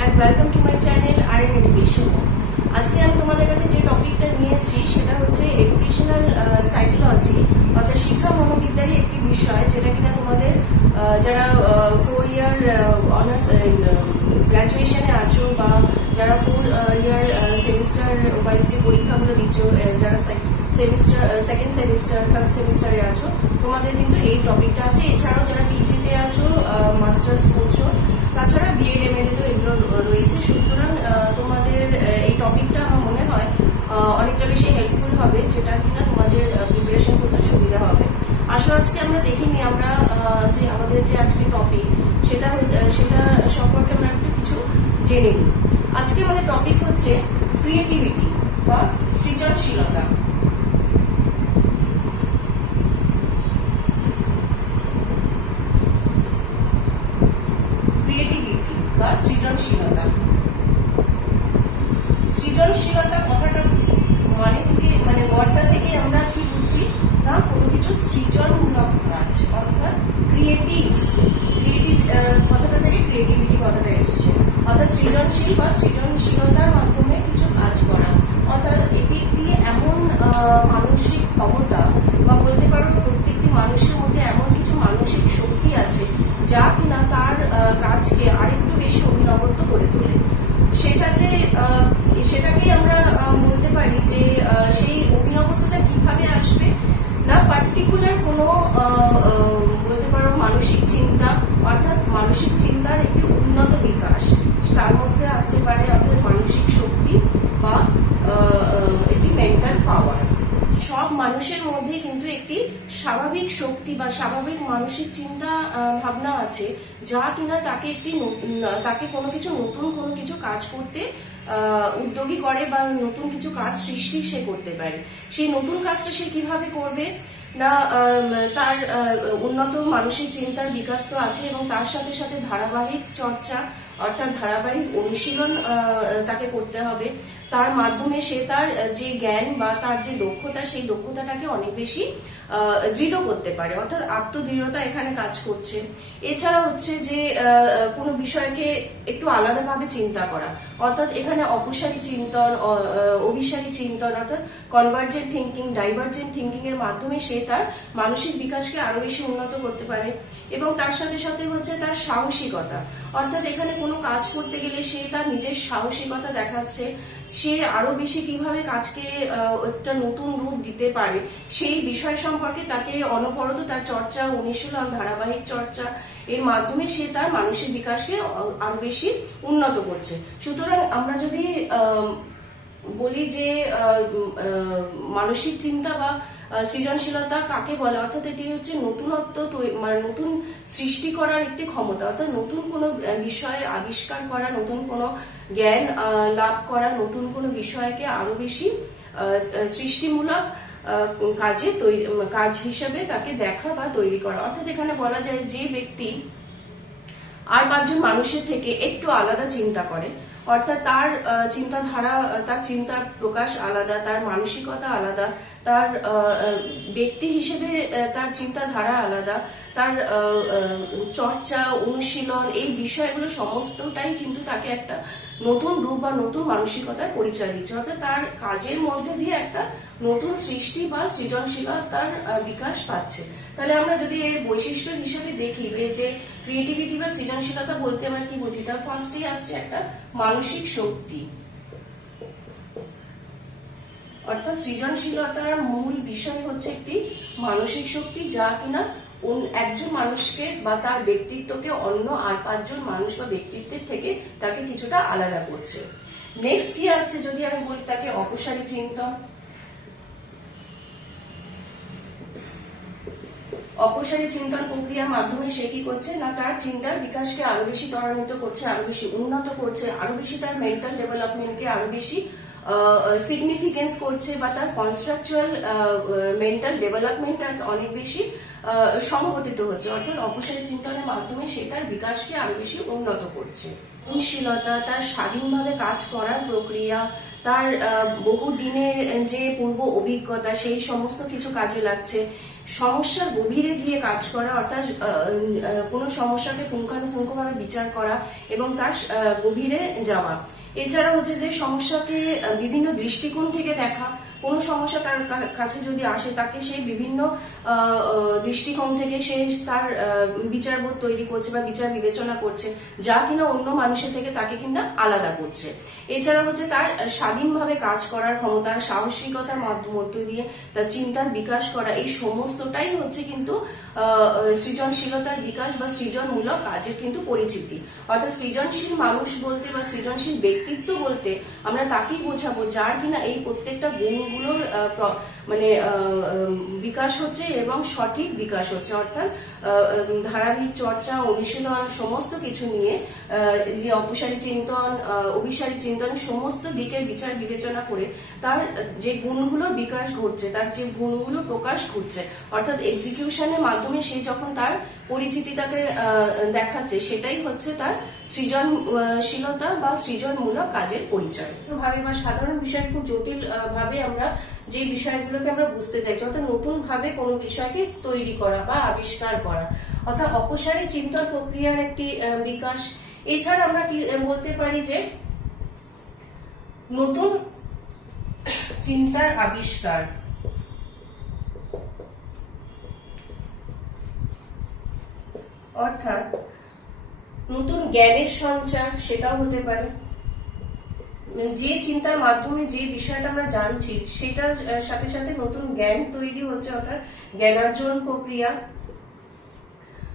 and welcome to my channel RN Education. আজকে আমি তোমাদের কাছে যে টপিকটা নিয়ে এসেছি সেটা হচ্ছে এডুকেশনাল সাইকোলজি অর্থাৎ শিক্ষা মনোবিজ্ঞানের একটি বিষয়, যেটা কিনা তোমাদের যারা 4 ইয়ার অনার্স গ্র্যাজুয়েশনে আছো বা যারা 4 ইয়ার সেমিস্টার ওয়াইজ যে পরীক্ষাগুলো দিচ্ছ, যারা সেমিস্টার সেকেন্ড সেমিস্টার থার্ড সেমিস্টারে আছো, তোমাদের কিন্তু এই টপিকটা আছে। এছাড়াও যারা পিজিতে আছো, মাস্টার্স করছো, তাছাড়া বিএড এমএড তো এগুলো রয়েছে। সুতরাং তোমাদের এই টপিকটা আমার মনে হয় অনেকটা বেশি হেল্পফুল হবে, যেটা কিনা তোমাদের প্রিপারেশন করতে সুবিধা হবে। আসলে আজকে আমরা দেখিনি, আমরা যে আমাদের যে আজকে টপিক সেটা সম্পর্কে আমরা একটু কিছু জেনে নিই। আজকে আমাদের টপিক হচ্ছে ক্রিয়েটিভিটি বা সৃজনশীলতা। ক্রিয়েটিভিটি বা সৃজনশীলতা। সৃজনশীলতা কথাটা মানে ওয়ার্ডটা থেকে আমরা কি বুঝছি না, কোনো কিছু সৃজনমূলক কাজ, অর্থাৎ ক্রিয়েটিভ কথাটা থেকে ক্রিয়েটিভিটি কথাটা এসছে, অর্থাৎ সৃজনশীল বা সৃজনশীলতার মাধ্যমে কিছু কাজ করা। অর্থাৎ এটি একটি এমন মানসিক ক্ষমতা, বা বলতে পারো প্রত্যেকটি মানুষের মধ্যে এমন কিছু মানসিক শক্তি আছে যা কিনা তার কাজকে আরেকটু বেশি অভিনবত্ব করে তোলে। সেটাকে আমরা বলতে পারি যে সেই অভিনবত্বটা কিভাবে আসবে না, পার্টিকুলার কোনো বলতে পারো মানসিক চিন্তা, অর্থাৎ মানসিক চিন্তার একটি উন্নত বিকাশ তার মধ্যে আসতে পারে, অর্থাৎ মানসিক শক্তি বা একটি মেন্টাল পাওয়ার। সব মানুষের মধ্যে কিন্তু একটি স্বাভাবিক শক্তি বা স্বাভাবিক মানসিক চিন্তা ভাবনা আছে, যা কিনা তাকে কোনো কিছু কাজ করতে উদ্যোগী করে বা নতুন কিছু কাজ সৃষ্টি সে করতে পারে। সেই নতুন কাজটা সে কিভাবে করবে না, তার উন্নত মানসিক চিন্তার বিকাশ তো আছে, এবং তার সাথে সাথে ধারাবাহিক চর্চা অর্থাৎ ধারাবাহিক অনুশীলন তাকে করতে হবে। তার মাধ্যমে সে তার যে জ্ঞান বা তার যে দক্ষতা, সেই দক্ষতাটাকে অনেক বেশি দৃঢ় করতে পারে, অর্থাৎ আত্মদৃঢ়তা এখানে কাজ করছে। এছাড়া হচ্ছে যে কোনো বিষয়কে একটু আলাদাভাবে চিন্তা করা, অর্থাৎ এখানে অপসারী চিন্তন, অভিসারী চিন্তন, অর্থাৎ কনভার্জেন্ট থিঙ্কিং, ডাইভার্জেন্ট থিঙ্কিং এর মাধ্যমে সে তার মানসিক বিকাশকে আরো বেশি উন্নত করতে পারে। এবং তার সাথে সাথে হচ্ছে তার সাহসিকতা, অর্থাৎ এখানে কোনো কাজ করতে গেলে সে তার নিজের সাহসিকতা দেখাচ্ছে, সে আরো বেশি কিভাবে কাজকে একটা নতুন রূপ দিতে পারে সেই বিষয় সম্পর্কে তাকে অনবরত তার চর্চা, অনুশীলন, ধারাবাহিক চর্চা এর মাধ্যমে সে তার মানসিক বিকাশকে আরো বেশি উন্নত করছে। সুতরাং আমরা যদি বলি যে মানসিক চিন্তা বা সৃজনশীলতা কাকে বলে, অর্থাৎ এটি হচ্ছে নতুনত্ব, মানে নতুন সৃষ্টি করার একটি ক্ষমতা, অর্থাৎ নতুন কোনো বিষয় আবিষ্কার করা, নতুন কোনো জ্ঞান লাভ করা, নতুন কোনো বিষয়কে আরো বেশি সৃষ্টিমূলক কাজ হিসেবে তাকে দেখা বা তৈরি করা। অর্থাৎ এখানে বলা যায় যে ব্যক্তি আর 5 জন মানুষের থেকে একটু আলাদা চিন্তা করে, অর্থাৎ তার চিন্তাধারা, তার চিন্তা প্রকাশ আলাদা, তার মানসিকতা আলাদা, তার ব্যক্তি হিসেবে তার চিন্তাধারা আলাদা, তার চর্চা, অনুশীলন, এই বিষয়গুলো সমস্তটাই কিন্তু তাকে একটা নতুন রূপ বা নতুন মানসিকতার পরিচয় দিচ্ছে, অর্থাৎ তার কাজের মধ্যে দিয়ে একটা নতুন সৃষ্টি বা সৃজনশীলতার বিকাশ পাচ্ছে। তাহলে আমরা যদি এর বৈশিষ্ট্য হিসেবে দেখি যে ক্রিয়েটিভিটি বা সৃজনশীলতা বলতে আমরা কি বুঝি, তার ফার্স্টেই আসছে একটা মানসিক শক্তি, অর্থাৎ সৃজনশীলতার মূল বিষয় হচ্ছে একটি মানসিক শক্তি, যা কিনা একজন মানুষকে বা তার ব্যক্তিত্বকে অন্য আর 5 জন মানুষ বা ব্যক্তিত্বের থেকে তাকে কিছুটা আলাদা করছে। নেক্সট কি আসছে যদি আমি বলি, তাকে অপসারী চিন্তন। অপসারী চিন্তন প্রক্রিয়ার মাধ্যমে সে কি করছে না, তার চিন্তার বিকাশকে আরো বেশি ত্বরান্বিত করছে, আরো বেশি উন্নত করছে, আরো বেশি তার মেন্টাল ডেভেলপমেন্টকে আরো বেশি সিগনিফিকেন্স করছে, বা তার কনস্ট্রাকচুয়াল মেন্টাল ডেভেলপমেন্ট অনেক বেশি সংঘটিত হচ্ছে। অর্থাৎ অপসারী চিন্তনের মাধ্যমে সে তার বিকাশকে আরো বেশি উন্নত করছে। সৃজনশীলতা, তার স্বাধীনভাবে কাজ করার প্রক্রিয়া, তার বহুদিনের যে পূর্ব অভিজ্ঞতা, সেই সমস্ত কিছু কাজে লাগছে। সমস্যার গভীরে গিয়ে কাজ করা, অর্থাৎ কোনো সমস্যাকে পুঙ্খানুপুঙ্খভাবে বিচার করা এবং তার গভীরে যাওয়া। এছাড়া হচ্ছে যে সমস্যাকে বিভিন্ন দৃষ্টিকোণ থেকে দেখা, কোনো সমস্যা তার কাছে যদি আসে তাকে সেই বিভিন্ন দৃষ্টিকোণ থেকে সে তার বিচারবোধ তৈরি করছে বা বিচার বিবেচনা করছে, যা কিনা অন্য মানুষের থেকে তাকে কিনা আলাদা করছে। এছাড়া হচ্ছে তার স্বাধীনভাবে কাজ করার ক্ষমতা, সাহসিকতার মধ্য দিয়ে তার চিন্তার বিকাশ করা, এই সমস্তটাই হচ্ছে কিন্তু সৃজনশীলতার বিকাশ বা সৃজনমূলক কাজের কিন্তু পরিচিতি। অর্থাৎ সৃজনশীল মানুষ বলতে বা সৃজনশীল ব্যক্তিত্ব বলতে আমরা তাকেই বোঝাবো যার কিনা এই প্রত্যেকটা গুণগুলোর মানে বিকাশ হচ্ছে এবং সঠিক বিকাশ হচ্ছে। অর্থাৎ ধারাবাহিক চর্চা, অনুশীলন সমস্ত কিছু নিয়ে যে অপসারী চিন্তন, অভিসারী চিন্তন সমস্ত দিকের বিচার বিবেচনা করে তার যে গুণগুলোর বিকাশ ঘটছে, তার যে গুণগুলো প্রকাশ ঘটছে, অর্থাৎ এক্সিকিউশনের মাধ্যমে সে যখন তার পরিচিতিটাকে দেখাচ্ছে, সেটাই হচ্ছে তার সৃজনশীলতা বা সৃজনমূলক কাজের পরিচয়। ভাবে বা সাধারণ বিষয় খুব জটিল ভাবে আমরা যে বিষয়গুলোকে আমরা বুঝতে চাইছি, অর্থাৎ নতুন ভাবে কোনো বিষয়কে তৈরি করা বা আবিষ্কার করা, অর্থাৎ অপসারী চিন্তন প্রক্রিয়ার একটি বিকাশ। এছাড়া আমরা কি বলতে পারি যে নতুন চিন্তার আবিষ্কার, অর্থাৎ নতুন জ্ঞানের সঞ্চার, সেটাও হতে পারে। যে চিন্তার মাধ্যমে যে বিষয়টা আমরা জানছি সেটার সাথে সাথে নতুন জ্ঞান তৈরি হচ্ছে, অর্থাৎ জ্ঞানার্জন প্রক্রিয়া,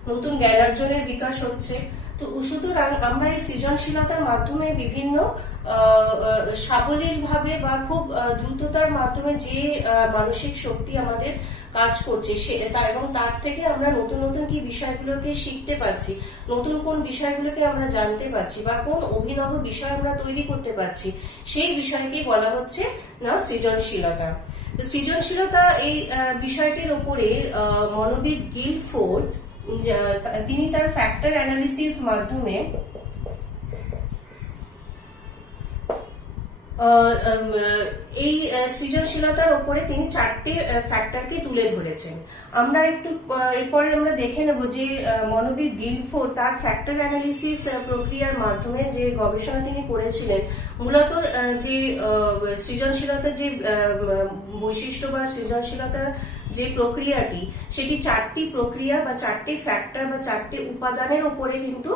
নতুন জ্ঞানার্জনের বিকাশ হচ্ছে। তো সুতরাং আমরা এই সৃজনশীলতার মাধ্যমে বিভিন্ন সাবলীল ভাবে বা খুব দ্রুততার মাধ্যমে যে মানসিক শক্তি আমাদের কাজ করছে এবং তার থেকে আমরা নতুন নতুন কি বিষয়গুলোকে শিখতে পাচ্ছি, নতুন কোন বিষয়গুলোকে আমরা জানতে পারছি বা কোন অভিনব বিষয় আমরা তৈরি করতে পারছি, সেই বিষয়কেই বলা হচ্ছে না সৃজনশীলতা। সৃজনশীলতা এই বিষয়টির উপরে মনোবিদ গিলফোর্ড তিনি তার ফ্যাক্টর অ্যানালিসিস মাধ্যমে এই সৃজনশীলতার উপরে তিনি 4টি ফ্যাক্টরকে তুলে ধরেছেন। আমরা একটু এরপরে আমরা দেখে নেব যে মনোবিদ গিলফোর্ড তার ফ্যাক্টর অ্যানালিসিস প্রক্রিয়ার মাধ্যমে যে গবেষণা তিনি করেছিলেন, মূলত যে সৃজনশীলতার যে বৈশিষ্ট্য বা সৃজনশীলতার যে প্রক্রিয়াটি, সেটি 4টি প্রক্রিয়া বা 4টি ফ্যাক্টর বা 4টি উপাদানের উপরে কিন্তু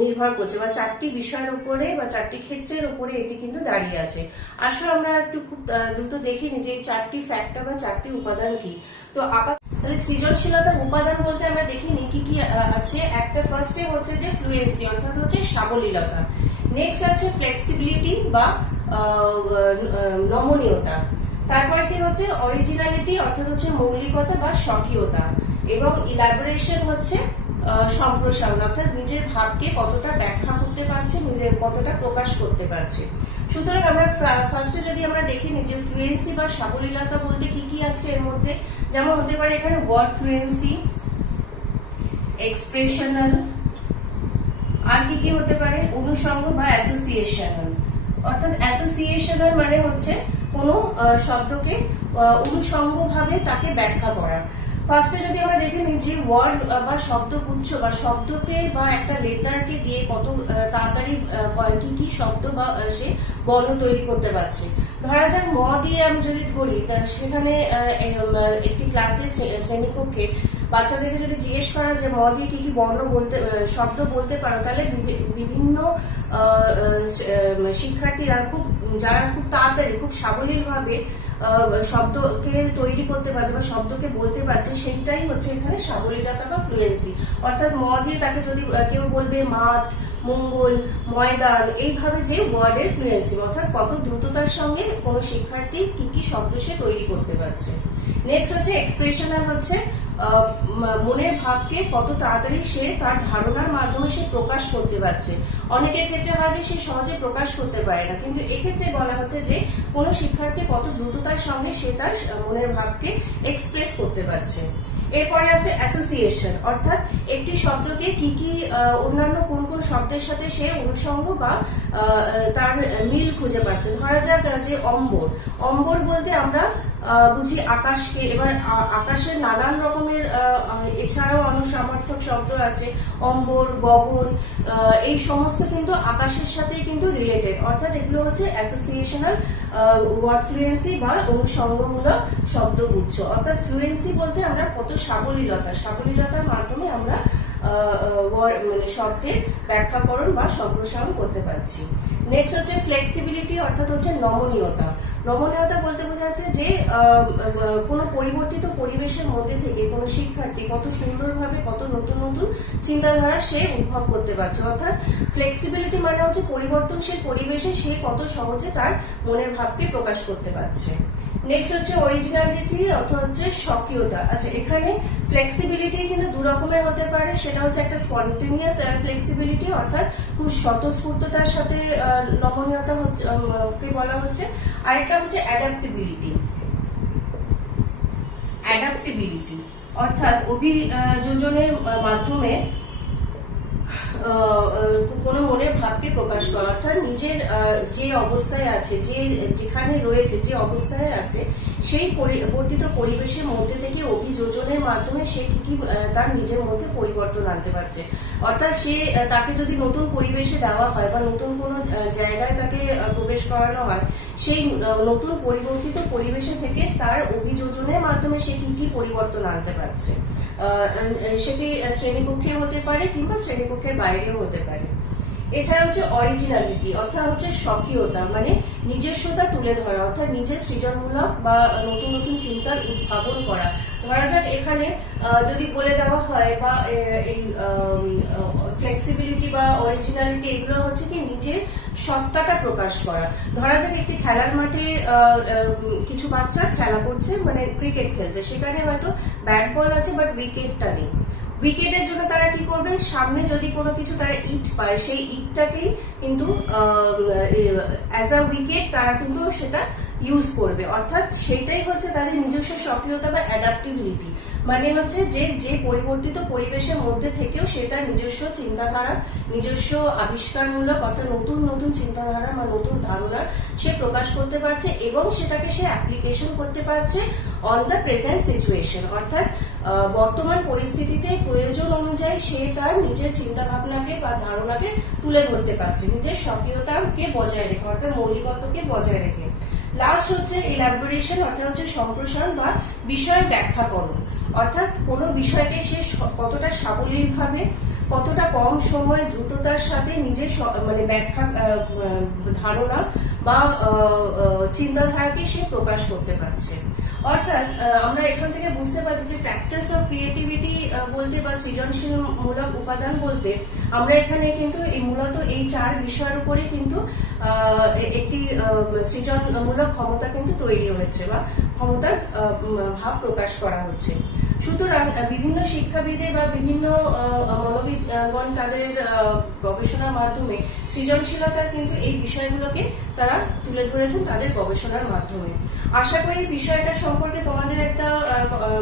নির্ভর করছে বা 4টি বিষয়ের উপরে বা 4টি ক্ষেত্রের উপরে এটি কিন্তু দাঁড়িয়ে আছে। আসলে আমরা একটু খুব দ্রুত দেখে নিই যে 4টি ফ্যাক্টর বা 4টি উপাদান কি। তো তাহলে সৃজনশীলতার উপাদান বলতে আমরা দেখিনি কি কি আছে। একটা ফার্স্টে হচ্ছে যে ফ্লুয়েন্সি, অর্থাৎ হচ্ছে সাবলীলতা। নেক্সট আছে ফ্লেক্সিবিলিটি বা নমনীয়তা। তারপরটি হচ্ছে অরিজিনালিটি, অর্থাৎ হচ্ছে মৌলিকতা বা স্বকীয়তা। এবং ইলাবোরেশন হচ্ছে সম্প্রসারণ, অর্থাৎ নিজের ভাবকে কতটা ব্যাখ্যা করতে পারছে, নিজের কতটা প্রকাশ করতে পারছে। সুতরাং আমরা ফার্স্টে যদি আমরা দেখি যে ফ্লুয়েন্সি বা সাবলীলতা বলতে কি কি আছে এর মধ্যে, যেমন হতে পারে এখানে ওয়ার্ড ফ্লুয়েন্সি, এক্সপ্রেশনাল, আর কি কি হতে পারে অনুষঙ্গ বা অ্যাসোসিয়েশনাল। অর্থাৎ অ্যাসোসিয়েশনাল মানে হচ্ছে কোনো শব্দকে অনুষঙ্গ ভাবে তাকে ব্যাখ্যা করা। ফার্স্টে যদি আমরা দেখে নিই যে ওয়ার্ড বা শব্দগুচ্ছ বা শব্দকে বা একটা লেটারকে দিয়ে কত তাড়াতাড়ি কি কি শব্দ বা সে বর্ণ তৈরি করতে পারছে। ধরা যাক ম দিয়ে আমি যদি ধরি, সেখানে একটি ক্লাসে শ্রেণীকক্ষে বাচ্চাদেরকে যদি জিজ্ঞেস করা যে ম দিয়ে কি কি বর্ণ বলতে শব্দ বলতে পারো, তাহলে বিভিন্ন শিক্ষার্থীরা যারা খুব তাড়াতাড়ি খুব সাবলীল ভাবে শব্দকে তৈরি করতে পারছে বা শব্দকে বলতে পারছে, সেইটাই হচ্ছে এখানে সাবলীলতা বা ফ্লুয়েন্সি। অর্থাৎ ম দিয়ে তাকে যদি কেউ বলবে মাঠ, মঙ্গল, ময়দান, এইভাবে যে ওয়ার্ডের ফ্লুয়েন্সি, অর্থাৎ কত দ্রুততার সঙ্গে কোনো শিক্ষার্থী কি কি শব্দ সে তৈরি করতে পারছে। নেক্সট হচ্ছে এক্সপ্রেশনাল, হচ্ছে মনের ভাবকে কত তাড়াতাড়ি সে তার ধারণার মাধ্যমে সে প্রকাশ করতে পারছে। অনেকের ক্ষেত্রে হয় যে সে সহজে প্রকাশ করতে পারে না, কিন্তু এক্ষেত্রে বলা হচ্ছে যে কোনো শিক্ষার্থী কত দ্রুততার সঙ্গে সে তার মনের ভাবকে এক্সপ্রেস করতে পারছে। এরপরে আছে অ্যাসোসিয়েশন, অর্থাৎ একটি শব্দকে কি কি অন্যান্য কোন কোন শব্দের সাথে সে অনুষঙ্গ বা তার মিল খুঁজে পাচ্ছে। ধরা যাক যে অম্বর, অম্বর বলতে আমরা বুঝি আকাশকে। এবার আকাশের নানান রকমের এছাড়াও অনুসমার্থক শব্দ আছে, অম্বর, গগন, এই সমস্ত কিন্তু আকাশের সাথে কিন্তু রিলেটেড, অর্থাৎ এগুলো হচ্ছে অ্যাসোসিয়েশনাল ওয়ার্ড ফ্লুয়েন্সি বা অনুসঙ্গমূলক শব্দগুচ্ছ। অর্থাৎ ফ্লুয়েন্সি বলতে আমরা কত সাবলীলতার মাধ্যমে আমরা মানে শব্দের ব্যাখ্যাকরণ বা সম্প্রসারণ করতে পারছি। নেক্সট হচ্ছে ফ্লেক্সিবিলিটি, অর্থাৎ হচ্ছে নমনীয়তা। নমনীয়তা বলতে বোঝা যাচ্ছে যে কোনো পরিবর্তিত পরিবেশের মধ্যে থেকে কোনো শিক্ষার্থী কত সুন্দরভাবে কত নতুন নতুন চিন্তাধারা সে উদ্ভব করতে পারছে। অর্থাৎ ফ্লেক্সিবিলিটি মানে হচ্ছে পরিবর্তনশীল পরিবেশে সে কত সহজে তার মনের ভাবকে প্রকাশ করতে পারছে। নেক্সট হচ্ছে অরিজিনালিটি অথবা হচ্ছে স্বকীয়তা। আচ্ছা, এখানে ফ্লেক্সিবিলিটি কিন্তু দু রকমের হতে পারে। সেটা হচ্ছে একটা স্পন্টেনিয়াস ফ্লেক্সিবিলিটি, অর্থাৎ খুব স্বতঃস্ফূর্ততার সাথে নমনীয়তা হচ্ছে কে বলা হচ্ছে। আরেকটা হচ্ছে অ্যাডাপ্টেবিলিটি, অর্থাৎ অভিযোজনের মাধ্যমে কোনো মনের ভাবকে প্রকাশ করা, অর্থাৎ নিজের যে অবস্থায় আছে, যেখানে রয়েছে, যে অবস্থায় আছে, সেই পরিবর্তিত পরিবেশের মধ্যে থেকে অভিযোজনের মাধ্যমে সে কি তার নিজের মধ্যে পরিবর্তন আনতে পারছে। অর্থাৎ তাকে যদি নতুন পরিবেশে দেওয়া হয় বা নতুন কোনো জায়গায় তাকে প্রবেশ করানো হয়, সেই নতুন পরিবর্তিত পরিবেশে থেকে তার অভিযোজনের মাধ্যমে সে কি পরিবর্তন আনতে পারছে। সেটি শ্রেণীকক্ষে হতে পারে কিংবা শ্রেণীকক্ষের বাইরেও হতে পারে। এছাড়া হচ্ছে অরিজিনালিটি, অর্থাৎ হচ্ছে স্বকীয়তা, মানে নিজস্বতা তুলে ধরা, অর্থাৎ নিজের সৃজনমূলক বা নতুন নতুন চিন্তার উদ্ভাবন করা। ধরা যাক এখানে যদি বলে দেওয়া হয় বা এই ফ্লেক্সিবিলিটি বা অরিজিনালিটি এগুলো হচ্ছে কি নিজের সত্তাটা প্রকাশ করা। ধরা যাক একটি খেলার মাঠে কিছু বাচ্চা খেলা করছে, মানে ক্রিকেট খেলছে, সেখানে হয়তো ব্যাট বল আছে বাট উইকেটটা নেই। উইকেটের জন্য তারা কি করবে, সামনে যদি কোনো কিছু তারা ইট পায়, সেই ইটটাকেই কিন্তু অ্যাজ আ উইকেট তারা কিন্তু সেটা ইউজ করবে। অর্থাৎ সেটাই হচ্ছে তাদের নিজস্ব সক্রিয়তা বা অ্যাডাপ্টিবিলিটি, মানে হচ্ছে যে পরিবর্তিত পরিবেশের মধ্যে থেকেও সে তার নিজস্ব চিন্তাধারা, নিজস্ব আবিষ্কারমূলক অর্থাৎ নতুন নতুন চিন্তাধারা বা নতুন ধারণা সে প্রকাশ করতে পারছে এবং সেটাকে সে অ্যাপ্লিকেশন করতে পারছে অন দ্য প্রেজেন্ট সিচুয়েশন। অর্থাৎ বর্তমান পরিস্থিতিতে প্রয়োজন অনুযায়ী সে তার নিজের চিন্তা ভাবনাকে বা ধারণাকে তুলে ধরতে পারছে, নিজের স্বকীয়তাকে বজায় রেখে, অর্থাৎ মৌলিকত্বকে বজায় রেখে। লাস্ট হচ্ছে ইলাবোরেশন, অর্থাৎ হচ্ছে সম্প্রসারণ বা বিষয় ব্যাখ্যাকরণ। অর্থাৎ কোনো বিষয়কে সে কতটা সাবলীলভাবে, কতটা কম সময় দ্রুততার সাথে নিজের মানে ব্যাখ্যা ধারণা বা চিন্তাধারাকে সে প্রকাশ করতে পারছে। অর্থাৎ আমরা এখান থেকে বুঝতে পারছি যে ফ্যাক্টরস অফ ক্রিয়েটিভিটি বলতে বা সৃজনশীলমূলক উপাদান বলতে আমরা এখানে কিন্তু মূলত এই 4 বিষয়ের উপরে কিন্তু একটি সৃজনমূলক ক্ষমতা কিন্তু তৈরি হচ্ছে বা ক্ষমতার ভাব প্রকাশ করা হচ্ছে। সুতরাং বিভিন্ন শিক্ষাবিদে বা বিভিন্ন মনোবিদগণ তাদের গবেষণার মাধ্যমে সৃজনশীলতার কিন্তু এই বিষয়গুলোকে তারা তুলে ধরেছেন তাদের গবেষণার মাধ্যমে। আশা করি বিষয়টা সম্পর্কে তোমাদের একটা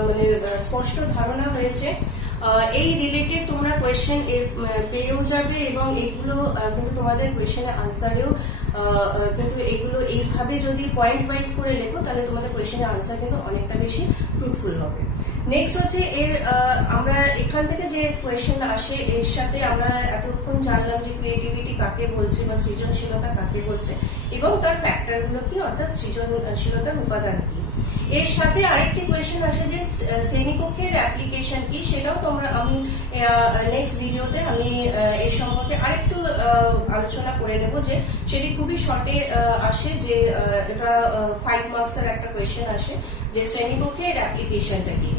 মানে স্পষ্ট ধারণা হয়েছে। এই রিলেটেড তোমরা কোয়েশ্চেন পেয়েও যাবে এবং এইগুলো কিন্তু তোমাদের কোয়েশ্চেনের আনসারেও কিন্তু এগুলো এইভাবে যদি পয়েন্ট ওয়াইজ করে লেখো তাহলে তোমাদের কোয়েশ্চেনের আনসার কিন্তু অনেকটা বেশি ফ্রুটফুল হবে। নেক্সট হচ্ছে আমরা এখান থেকে যে কোয়েশ্চেন আসে এর সাথে আমরা এতক্ষণ জানলাম যে ক্রিয়েটিভিটি কাকে বলছে বা সৃজনশীলতা কাকে বলছে এবং তার ফ্যাক্টরগুলো কি, অর্থাৎ সৃজনশীলতার উপাদান কি। এর সাথে আরেকটি কোয়েশ্চেন আসে যে শ্রেণীকক্ষের অ্যাপ্লিকেশন কি, সেটাও আমি নেক্সট ভিডিওতে আমি এই সম্পর্কে আরেকটু আলোচনা করে নেব, যে সেটি খুবই শর্টে আসে, যে এটা 5 মার্কসের একটা কোয়েশ্চেন আসে যে শ্রেণীকক্ষের অ্যাপ্লিকেশনটা কি,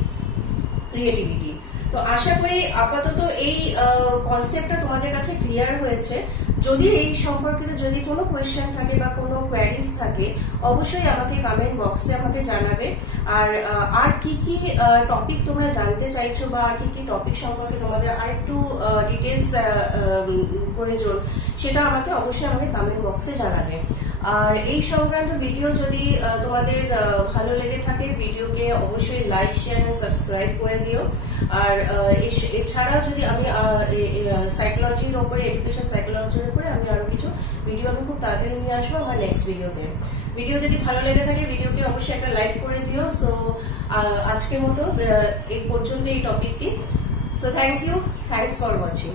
ক্রিয়েটিভিটি। তো আশা করি আপাতত এই কনসেপ্টটা তোমাদের কাছে ক্লিয়ার হয়েছে। যদি এই সম্পর্কিত যদি কোনো কোয়েশ্চেন থাকে বা কোনো কোয়ারিজ থাকে অবশ্যই আমাকে কমেন্ট বক্সে আমাকে জানাবে। আর কি কি টপিক তোমরা জানতে চাইছো বা আর কি কি টপিক সম্পর্কে তোমাদের আরেকটু ডিটেলস প্রয়োজন সেটা অবশ্যই আমাকে কমেন্ট বক্সে জানাবে। আর এই সংক্রান্ত ভিডিও যদি তোমাদের ভালো লেগে থাকে, ভিডিওকে অবশ্যই লাইক, শেয়ার এন্ড সাবস্ক্রাইব করে দিও। আর এছাড়া যদি আমি সাইকোলজির ওপরে, এডুকেশন সাইকোলজির উপরে আমি আরো কিছু ভিডিও আমি খুব তাড়াতাড়ি নিয়ে আসবো আমার নেক্সট ভিডিওতে। ভিডিও যদি ভালো লেগে থাকে ভিডিওকে অবশ্যই একটা লাইক করে দিও। সো আজকের মতো এই পর্যন্ত এই টপিকটি। So thank you, thanks for watching.